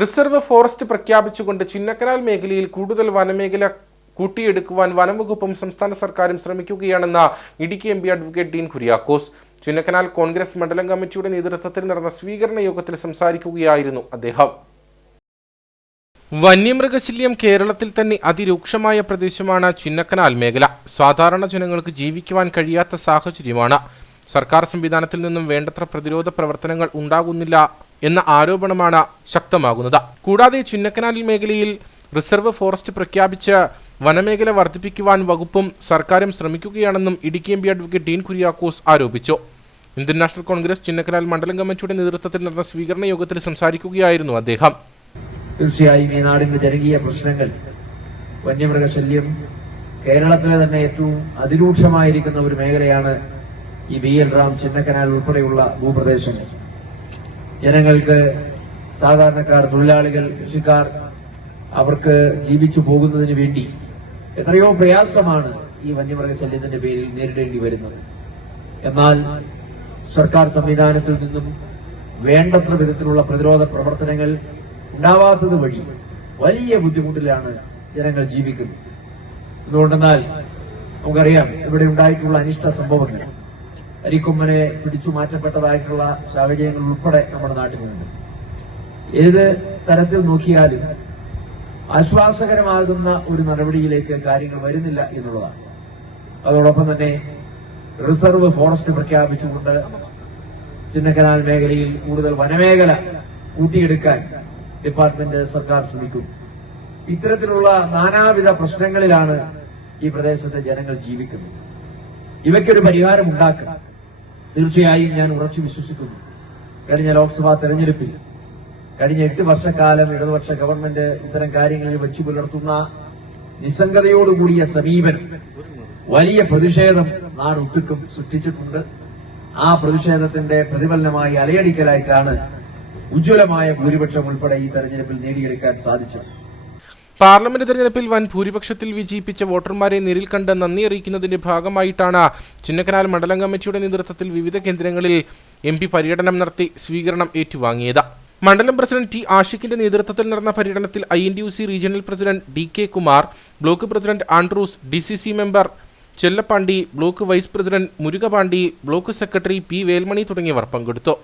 Reserve forest പ്രഖ്യാപിച്ചുകൊണ്ട് ചിന്നക്കനാൽ മേഖലയിൽ കൂടുതൽ വനമേഖല കൂട്ടിയെടുക്കുവാൻ വനംവകുപ്പും സംസ്ഥാന സർക്കാരും ശ്രമിക്കുകയാണെന്ന് ഇടുക്കി എംപി അഡ്വക്കേറ്റ് ഡീൻ കുര്യാക്കോസ് ചിന്നക്കനാൽ കോൺഗ്രസ് മണ്ഡലം കമ്മിറ്റിയുടെ നേതൃത്വത്തിൽ നടന്ന സ്വീകരണ യോഗത്തിൽ സംസാരിക്കുകയായിരുന്നു അദ്ദേഹം. വന്യമൃഗശല്യം കേരളത്തിൽ തന്നെ അതിരൂക്ഷമായ പ്രദേശമാണ് ചിന്നക്കനാൽ മേഖല. സാധാരണ ജനങ്ങൾക്ക് ജീവിക്കുവാൻ കഴിയാത്ത സാഹചര്യമാണ്. സർക്കാർ സംവിധാനത്തിൽ നിന്നും വേണ്ടത്ര പ്രതിരോധ പ്രവർത്തനങ്ങൾ ഉണ്ടാകുന്നില്ല എന്ന ആരോപണമാണ് ശക്തമാകുന്നത്. കൂടാതെ ചിന്നക്കനാൽ മേഖലയിൽ റിസർവ് ഫോറസ്റ്റ് പ്രഖ്യാപിച്ച് വനമേഖല വർദ്ധിപ്പിക്കുവാൻ വകുപ്പും സർക്കാരും ശ്രമിക്കുകയാണെന്നും ഇടുക്കി എംപി അഡ്വക്കേറ്റ് ഡീൻ കുര്യാക്കോസ് ആരോപിച്ചു. ഇന്ത്യൻ നാഷണൽ കോൺഗ്രസ് ചിന്നക്കനാൽ മണ്ഡലം കമ്മിറ്റിയുടെ നേതൃത്വത്തിൽ നടന്ന സ്വീകരണ യോഗത്തിൽ സംസാരിക്കുകയായിരുന്നു അദ്ദേഹം. തീർച്ചയായും ഈ നാടിന്റെ ജനകീയ പ്രശ്നങ്ങൾ, വന്യമൃഗശല്യം കേരളത്തിലെ തന്നെ ഏറ്റവും അതിരൂക്ഷമായിരിക്കുന്ന ഒരു മേഖലയാണ് ഈ BL റാം, ചിന്നക്കനാൽ ഉൾപ്പെടെയുള്ള ഭൂപ്രദേശങ്ങൾ. ജനങ്ങൾക്ക്, സാധാരണക്കാർ, തൊഴിലാളികൾ, കൃഷിക്കാർ അവർക്ക് ജീവിച്ചു പോകുന്നതിന് വേണ്ടി എത്രയോ പ്രയാസമാണ് ഈ വന്യമൃഗശല്യത്തിന്റെ പേരിൽ നേരിടേണ്ടി വരുന്നത്. എന്നാൽ സർക്കാർ സംവിധാനത്തിൽ നിന്നും വേണ്ടത്ര വിധത്തിലുള്ള പ്രതിരോധ പ്രവർത്തനങ്ങൾ ഉണ്ടാവാത്തത് വഴി വലിയ ബുദ്ധിമുട്ടിലാണ് ജനങ്ങൾ ജീവിക്കുന്നത്. എന്തുകൊണ്ടെന്നാൽ നമുക്കറിയാം, ഇവിടെ ഉണ്ടായിട്ടുള്ള അനിഷ്ട സംഭവങ്ങൾ, അരിക്കൊമ്പനെ പിടിച്ചു മാറ്റപ്പെട്ടതായിട്ടുള്ള സാഹചര്യങ്ങൾ ഉൾപ്പെടെ നമ്മുടെ നാട്ടിലുണ്ട്. ഏത് തരത്തിൽ നോക്കിയാലും ആശ്വാസകരമാകുന്ന ഒരു നടപടിയിലേക്ക് കാര്യങ്ങൾ വരുന്നില്ല എന്നുള്ളതാണ്. അതോടൊപ്പം തന്നെ റിസർവ് ഫോറസ്റ്റ് പ്രഖ്യാപിച്ചുകൊണ്ട് ചിന്നക്കനാൽ മേഖലയിൽ കൂടുതൽ വനമേഖല കൂട്ടിയെടുക്കാൻ ഡിപ്പാർട്ട്മെന്റ്, സർക്കാർ ശ്രമിക്കും. ഇത്തരത്തിലുള്ള നാനാവിധ പ്രശ്നങ്ങളിലാണ് ഈ പ്രദേശത്തെ ജനങ്ങൾ ജീവിക്കുന്നത്. ഇവയ്ക്കൊരു പരിഹാരം ഉണ്ടാക്കണം. തീർച്ചയായും ഞാൻ ഉറച്ചു വിശ്വസിക്കുന്നു, കഴിഞ്ഞ ലോക്സഭാ തെരഞ്ഞെടുപ്പിൽ കഴിഞ്ഞ 8 വർഷക്കാലം ഇടതുപക്ഷ ഗവൺമെന്റ് ഇത്തരം കാര്യങ്ങളിൽ വെച്ചു പുലർത്തുന്ന നിസ്സംഗതയോടുകൂടിയ സമീപനം വലിയ പ്രതിഷേധം നാടൊട്ടുക്കും സൃഷ്ടിച്ചിട്ടുണ്ട്. ആ പ്രതിഷേധത്തിന്റെ പ്രതിഫലനമായി അലയടിക്കലായിട്ടാണ് ഉജ്ജ്വലമായ ഭൂരിപക്ഷം ഉൾപ്പെടെ ഈ തെരഞ്ഞെടുപ്പിൽ നേടിയെടുക്കാൻ സാധിച്ചത്. പാർലമെന്റ് തെരഞ്ഞെടുപ്പിൽ വൻ ഭൂരിപക്ഷത്തിൽ വിജയിപ്പിച്ച വോട്ടർമാരെ നേരിൽ കണ്ട് നന്ദി അറിയിക്കുന്നതിന്റെ ഭാഗമായിട്ടാണ് ചിന്നക്കനാൽ മണ്ഡലം കമ്മിറ്റിയുടെ നേതൃത്വത്തിൽ വിവിധ കേന്ദ്രങ്ങളിൽ MP പര്യടനം നടത്തി സ്വീകരണം ഏറ്റുവാങ്ങിയത്. മണ്ഡലം പ്രസിഡന്റ് T. ആഷിഖിന്റെ നേതൃത്വത്തിൽ നടന്ന പര്യടനത്തിൽ INTUC regional president DK Kumar, block president Andrews, DCC member Chellapandi, block vice president Murugapandi, block secretary P. Velmani തുടങ്ങിയവർ പങ്കെടുത്തു.